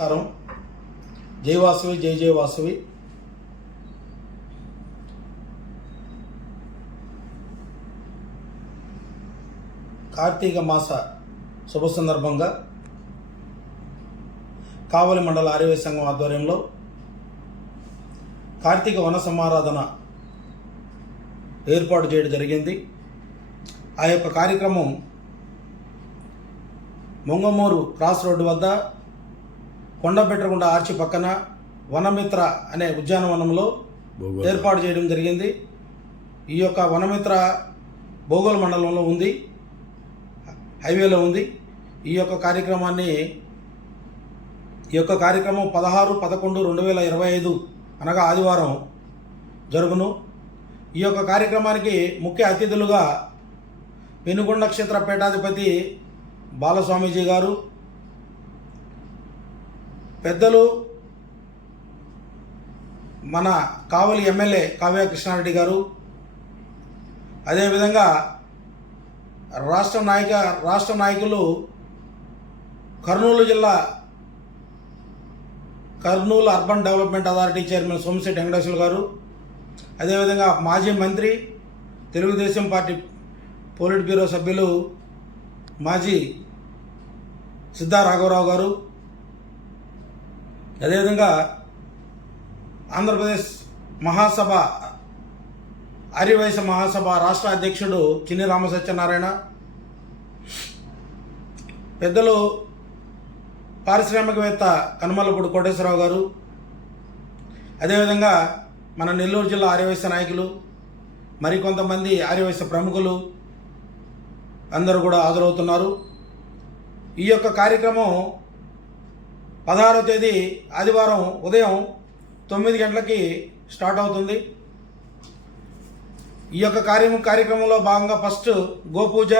నమస్కారం. జై వాసవి జై జై వాసవి. కార్తీక మాస శుభ సందర్భంగా కావలి మండల ఆర్యవై సంఘం ఆధ్వర్యంలో కార్తీక వన సమారాధన ఏర్పాటు చేయడం జరిగింది. ఆ యొక్క కార్యక్రమం మొంగమూరు క్రాస్ రోడ్డు వద్ద కొండపెట్టకుండా ఆర్చి పక్కన వనమిత్ర అనే ఉద్యానవనంలో ఏర్పాటు చేయడం జరిగింది. ఈ యొక్క వనమిత్ర భోగోల్ మండలంలో ఉంది. హైవేలో ఉంది. ఈ యొక్క కార్యక్రమాన్ని ఈ యొక్క కార్యక్రమం పదహారు పదకొండు రెండు వేల ఇరవై ఐదు అనగా ఆదివారం జరుగును. ఈ యొక్క కార్యక్రమానికి ముఖ్య అతిథులుగా పెనుగొండ క్షేత్ర పీఠాధిపతి బాలస్వామీజీ గారు పెద్దలు మన కావలి ఎమ్మెల్యే కావ్య కృష్ణారెడ్డి గారు అదేవిధంగా రాష్ట్ర నాయక రాష్ట్ర నాయకులు కర్నూలు జిల్లా Kurnool urban development authority chairman Somasetti Venkateswara garu అదేవిధంగా మాజీ మంత్రి తెలుగుదేశం పార్టీ పోలిట్ బ్యూరో సభ్యులు మాజీ సిద్ధా రాఘవరావు గారు అదేవిధంగా ఆంధ్రప్రదేశ్ మహాసభ ఆర్యవైశ్య మహాసభ రాష్ట్ర అధ్యక్షుడు చిన్ని రామసత్యనారాయణ పెద్దలు పారిశ్రామికవేత్త కనుమల్లపూడి కోటేశ్వరరావు గారు అదేవిధంగా మన నెల్లూరు జిల్లా ఆర్యవైశ్య నాయకులు మరికొంతమంది ఆర్యవైశ్య ప్రముఖులు అందరూ కూడా హాజరవుతున్నారు. ఈ యొక్క కార్యక్రమం పదహారవ తేదీ ఆదివారం ఉదయం తొమ్మిది గంటలకి స్టార్ట్ అవుతుంది. ఈ యొక్క కార్యం కార్యక్రమంలో భాగంగా ఫస్ట్ గోపూజ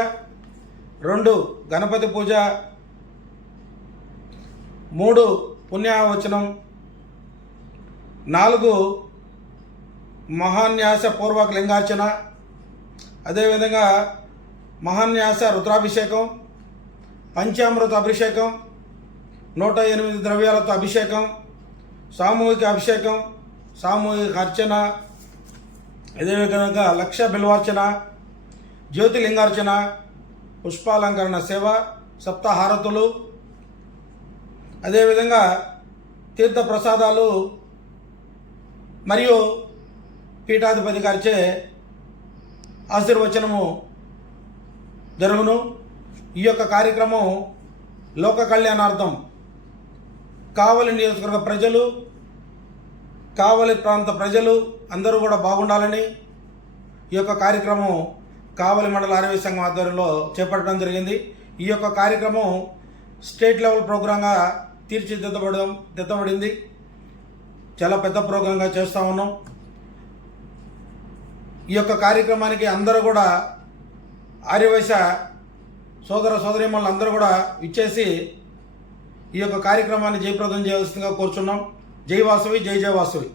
రెండు గణపతి పూజ మూడు పుణ్యావచనం నాలుగు మహాన్యాస పూర్వక లింగార్చన అదేవిధంగా మహాన్యాస రుద్రాభిషేకం పంచామృత అభిషేకం నూట ఎనిమిది ద్రవ్యాలతో అభిషేకం సామూహిక అభిషేకం సామూహిక అర్చన అదేవిధంగా లక్ష బిల్వార్చన జ్యోతిలింగార్చన పుష్పాలంకరణ సేవ సప్తహారతులు అదేవిధంగా తీర్థ ప్రసాదాలు మరియు పీఠాధిపతి గారిచే ఆశీర్వచనము జరుగును. ఈ యొక్క కార్యక్రమం లోక కళ్యాణార్థం. కావలి నియోజకవర్గ ప్రజలు కావలి ప్రాంత ప్రజలు అందరూ కూడా బాగుండాలని ఈ యొక్క కార్యక్రమం కావలి మండల ఆరోగ్య సంఘం ఆధ్వర్యంలో చేపట్టడం జరిగింది. ఈ యొక్క కార్యక్రమం స్టేట్ లెవెల్ ప్రోగ్రాంగా తీర్చిదిద్దబడడం దిద్దబడింది. చాలా పెద్ద ప్రోగ్రాంగా చేస్తూ ఉన్నాం. ఈ యొక్క కార్యక్రమానికి అందరూ కూడా ఆర్యవైశ్య సోదర సోదరీమణులు అందరూ కూడా ఇచ్చేసి ఈ యొక్క కార్యక్రమాన్ని జయప్రదం చేయవలసిందిగా కోరుచున్నాం. జై వాసవి జై జయ వాసవి.